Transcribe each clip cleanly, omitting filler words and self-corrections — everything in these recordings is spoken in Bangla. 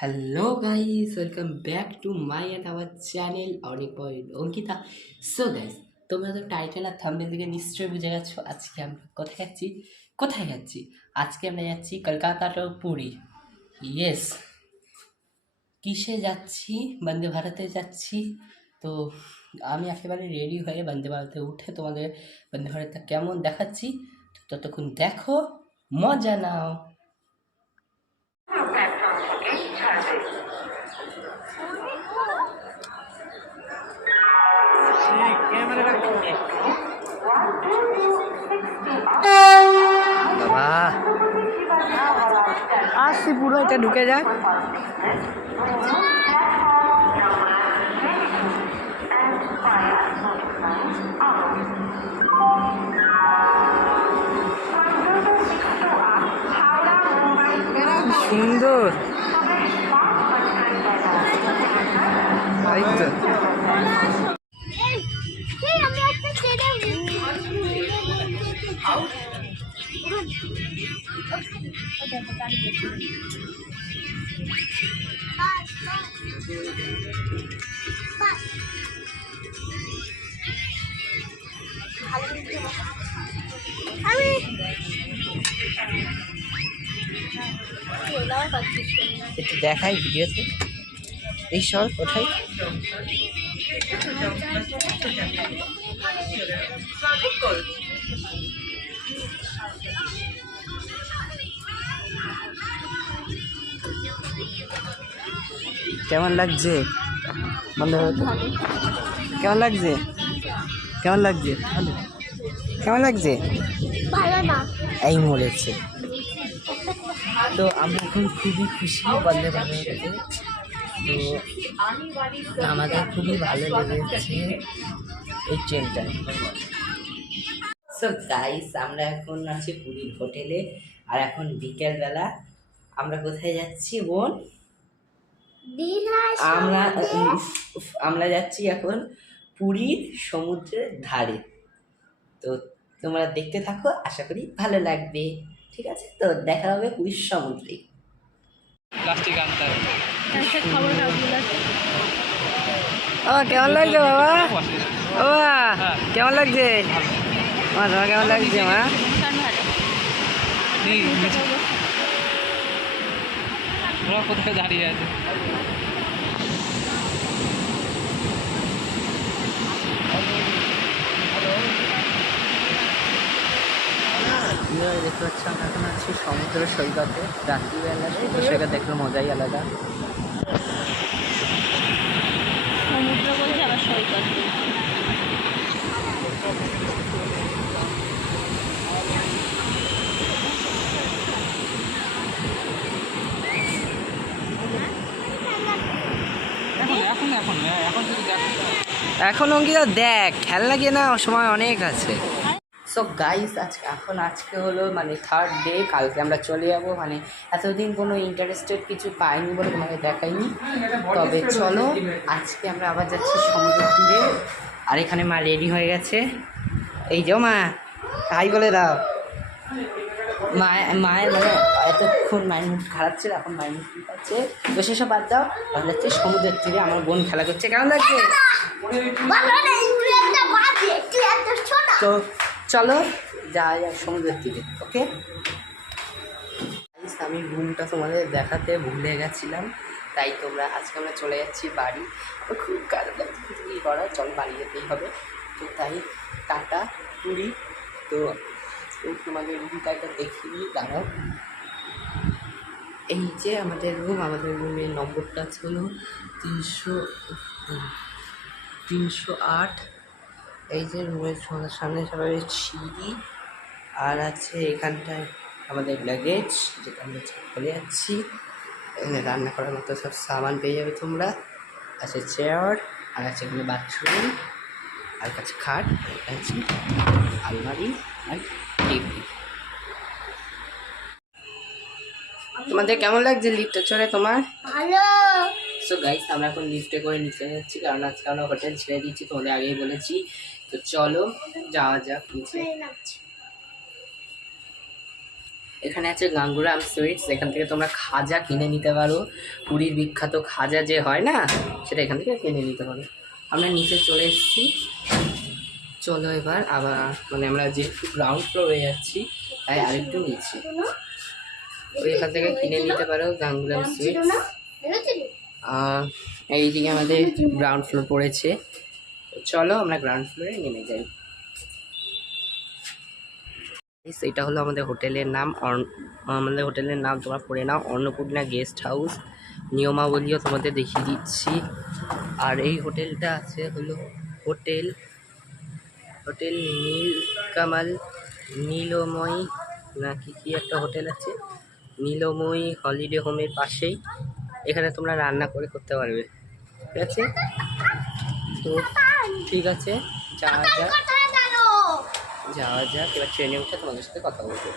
Hello guys, welcome back to my and our channel অনেক পয়েন্ট অঙ্কিতা। সো গাইস, তোমরা তো টাইটেল আর থাম্বনেল থেকে নিশ্চয়ই বুঝে গেছো আজকে আমরা কোথায় যাচ্ছি। আজকে আমরা যাচ্ছি কলকাতা টু পুরী। ইয়েস, কিসে যাচ্ছি? বন্দে ভারতে যাচ্ছি। তো আমি একেবারে রেডি হয়ে বন্দে ভারতে উঠে তোমাদের বন্দে ভারতটা কেমন দেখাচ্ছি। তো ততক্ষণ দেখো, মজা নাও। বাবা আসছি, পুরো এটা ঢুকে যাক। সুন্দর, তাই তো। একটু দেখাই ভিডিওতে এই শহর কোথায়। কেমন লাগছে? কেমন লাগছে? কেমন লাগছে? কেমন লাগছে? এই মরেছে। তো আমি এখন খুবই খুশি বন্দে ভারতে। তো আমাদের খুবই ভালো লেগেছে এই ট্রেনটা। সো গাইস, আমরা এখন আছি পুরীর হোটেলে, আর এখন বিকেলবেলা। আমরা কোথায় যাচ্ছি বোন? আমরা আমরা যাচ্ছি এখন পুরীর সমুদ্রের ধারে। তো তোমরা দেখতে থাকো, আশা করি ভালো লাগবে। ঠিক আছে, তো দেখা হবে পুরীর সমুদ্রে। ও কেমন লাগছে বাবা? ও কেমন লাগছে মা? তোমার কেমন লাগছে মা? কোথায় দাঁড়িয়ে আছে? দেখতে পাচ্ছি আমরা এখন আছি সমুদ্র সৈকতে রাত্রিবেলা। সমুদ্র সৈকত দেখলে মজাই আলাদা। সমুদ্র বলছে আবার সৈকত। এখন অঙ্কিতা দেখ, খেলনা কেনা সময় অনেক আছে। সো গাইস, আজকে হলো মানে থার্ড ডে। কালকে আমরা চলে যাবো। মানে এতদিন কোনো ইন্টারেস্টেড কিছু পাইনি বলে তোমাকে দেখাইনি। তবে চলো, আজকে আমরা আবার যাচ্ছি সমুদ্র তীরে। আর এখানে মা রেডি হয়ে গেছে। এই যে মা, হাই বলে দাও। মায়ের মানে এতক্ষণ মায়ের মুখ খারাপ ছিল, এখন মায়ের মুখ ঠিক আছে। তো সেসব বাদ দাও, ভালো যাচ্ছে সমুদ্রের তীরে। আমার বোন খেলা করছে, কেমন লাগছে? তো চলো যাই সমুদ্রের তীরে। ওকে, আমি রুমটা তোমাদের দেখাতে ভুলে গেছিলাম, তাই আজকে আমরা চলে যাচ্ছি বাড়ি। খুব কারো কী করা, চল বাড়ি যেতেই হবে। তো তাই টাটা পুরী। তো তোমাদের রুমটা একটা দেখিনি, দাঁড়াও। এই যে আমাদের রুমের নম্বরটা হলো 308। এই যে রুমের সামনে সবাই সিঁড়ি, আর আছে এখানটায় আমাদের লাগেজ, যেটা আমরা চলে যাচ্ছি। এখানে রান্না করার মতো সব সামান পেয়ে যাবে তোমরা। আছে চেয়ার, আর আছে এখানে বাথরুম, আর কাছে খাট, আছে আলমারি আর টিভি। তোমাদের কেমন লাগছে লিফটে চড়ে? তোমার ভালো। সো গাইস, আমরা এখন লিফটে করে নিচে যাচ্ছি, কারণ আজকে আমরা হোটেল ছেড়ে দিচ্ছি, তোমাদের আগেই বলেছি। তো চলো যাওয়া যাক নিচে। এখানে আছে গাঙ্গুরাম সুইটস, এখান থেকে তোমরা খাজা কিনে নিতে পারো। পুরীর বিখ্যাত খাজা যে হয় না, সেটা এখান থেকে কিনে নিতে পারো। আমরা নিচে চলে এসেছি, চলো এবার আবার মানে আমরা যেহেতু গ্রাউন্ড ফ্লোরে যাচ্ছি তাই আরেকটু নিচ্ছি। ওই এখান থেকে কিনে নিতে পারো গাঙ্গুরাম সুইটস। এইদিকে আমাদের গ্রাউন্ড ফ্লোর পড়েছে, চলো আমরা গ্রাউন্ড ফ্লোরে নেমে যাই। এটা হলো আমাদের হোটেলের নাম, আমাদের হোটেলের নাম তোমরা পড়ে নাও, অন্নপূর্ণা গেস্ট হাউস। নিয়মাবলীও তোমাদের দেখিয়ে দিচ্ছি। আর এই হোটেলটা আছে হলো হোটেল নীলকামাল, নীলময়ী নাকি কি একটা হোটেল আছে, নীলময়ী হলিডে হোমের পাশেই। এখানে তোমরা রান্না করে করতে পারবে, ঠিক আছে? তো ঠিক আছে, যাওয়া যাক এবার ট্রেনে উঠে তোমাদের সাথে কথা বলবো।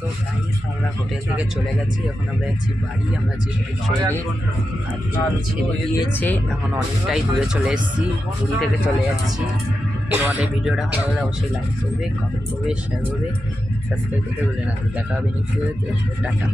তো গাইস আমরা হোটেল থেকে চলে গেছি, এখন আমরা যাচ্ছি বাড়ি। আমরা যেহেতু ট্রেনে আর ছেড়ে দিয়েছে, এখন অনেকটাই দূরে চলে এসেছি, পুরী থেকে চলে যাচ্ছি। তোমাদের ভিডিওটা ভালো হলে অবশ্যই লাইক করবে, কমেন্ট করবে, শেয়ার করবে, সাবস্ক্রাইব করতে ভুলে না। দেখা হবে নেক্সট ভিডিওতে, টাটা।